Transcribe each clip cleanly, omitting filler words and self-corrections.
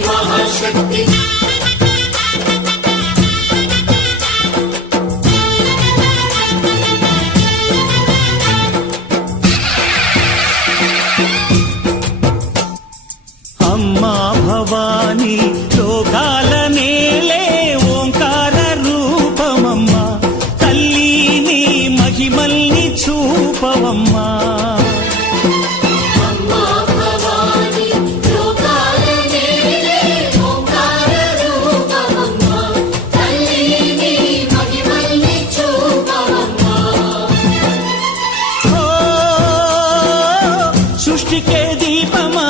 మహాశక్తి అమ్మా భవాని లోకాల నేలే ఓంకార రూపమమ్మా తల్లిని మహిమల్ని చూపవమ్మా సృష్టికే దీపమా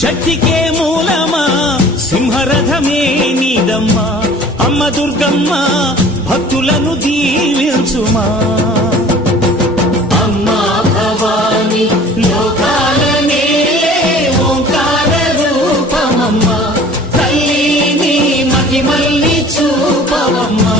శక్తికే మూలమా సింహరథమే నీదమ్మా అమ్మ దుర్గమ్మ భక్తులను దీవించుమా అమ్మా భవాని లోకాల నేలే ఓంకార రూపమమ్మా తల్లిని మహిమల్ని చూపవమ్మా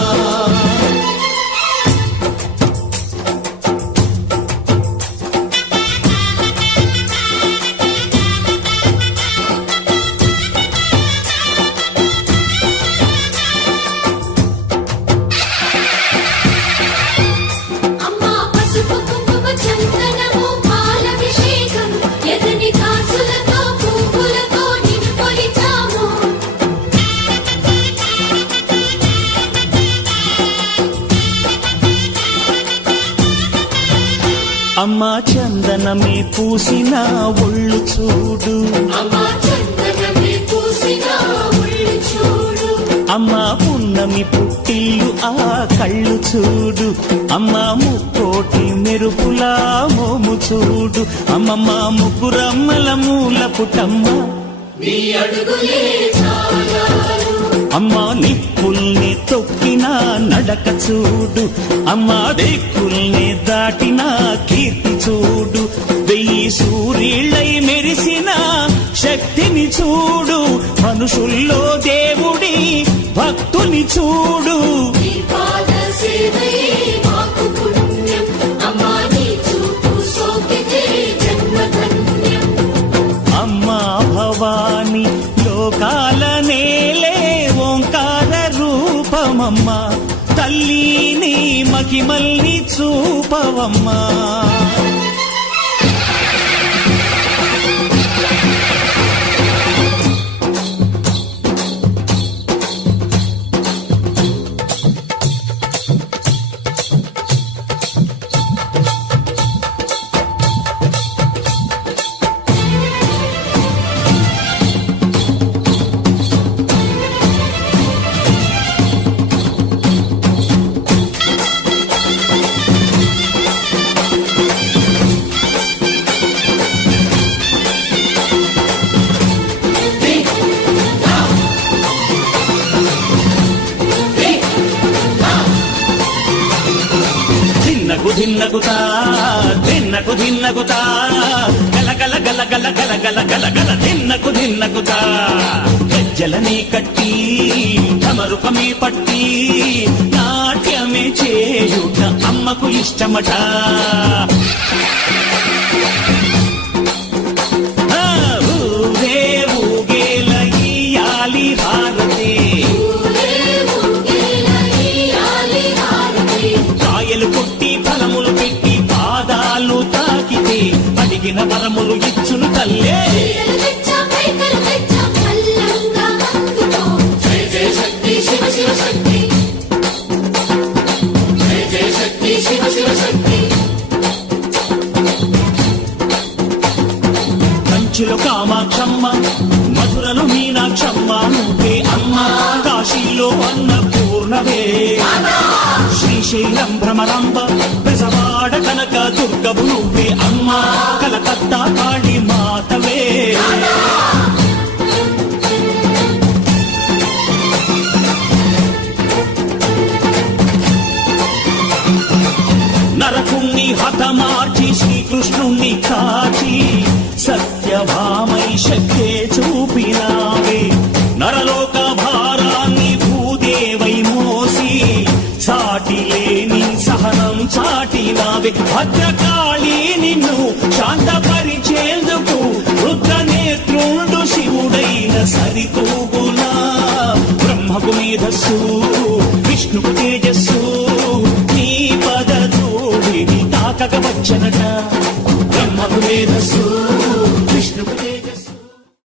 అమ్మా చందనమే పూసిన ఒళ్ళు చూడు అమ్మా పున్నమి పుట్టిల్లు ఆ కళ్ళు చూడు అమ్మా ముక్కోటి మెరుపులా మోము చూడు అమ్మమ్మ ముగ్గురమ్మల మూల పుట్టమ్మ అమ్మా నిప్పుల్ని తొక్కిన నడక చూడు అమ్మా దిక్కుల్ని దాటిన కీర్తి చూడు వెయ్యి సూర్యుళ్ళై మెరిసిన శక్తిని చూడు మనుషుల్లో దేవుడి భక్తుని చూడు అమ్మా భవాని లోకాల నేలే ఓంకార రూపమమ్మా తల్లిని మహిమల్ని చూపవమ్మా ధిన్నకుతా ధిన్నకు ధిన్నకుతా గల గల గల గల గల గల గల గల ధిన్నకుతా గజ్జలనే కట్టి ఢమరుకమే పట్టి నాట్యమే చేయుట అమ్మకు ఇష్టమట ఊగే ఊగేల ఇయ్యాలి హారతి కాయలు కొట్టి ఫలములు పెట్టి పాదాలు తాకితే అడిగిన వరములు ఇచ్చును తల్లే కంచులు కామాక్షమ్మ మధురలు మీనాక్షమ్మ నువ్వే అమ్మ కాశీలో అన్నపూర్ణవే శ్రీశైలం భ్రమరాంబ బెజవాడ కనక దుర్గవు నువ్వే అమ్మ కలకత్తా కాళీ మాతవే నరకుణ్ణి హతమార్చి శ్రీకృష్ణుణ్ణి కాచి సత్యభామై శక్తే చూపినావే నరలోక భారాన్ని భూదేవై మోసి సాటి లేని సహనం చాటినావే భద్రకాళి నిన్ను శాంతపరిచేందుకు రుద్రనేత్రుండు శివుడైన సరితూ శిరస్సు విష్ణువు తేజస్సు నీ పద ధూళిని తాకగ వచ్చనట బ్రహ్మకు మేధస్సు